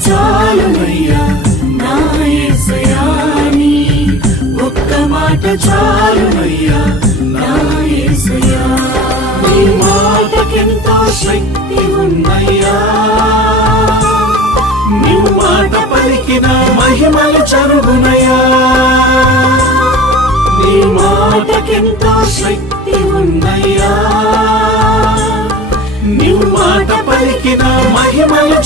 చాలునయ్యా నా యేసయ్యా నీ ఒక్క మాట చాలునయ్యా నా యేసయ్యా నీ మాటకెంతో శక్తి ఉన్నయ్యా నీవు మాట పలికిన మహిమలు జరుగునయ్యా నీ మాటకెంతో శక్తి ఉన్నయ్యా నీవు మాట పలికిన మహిమలు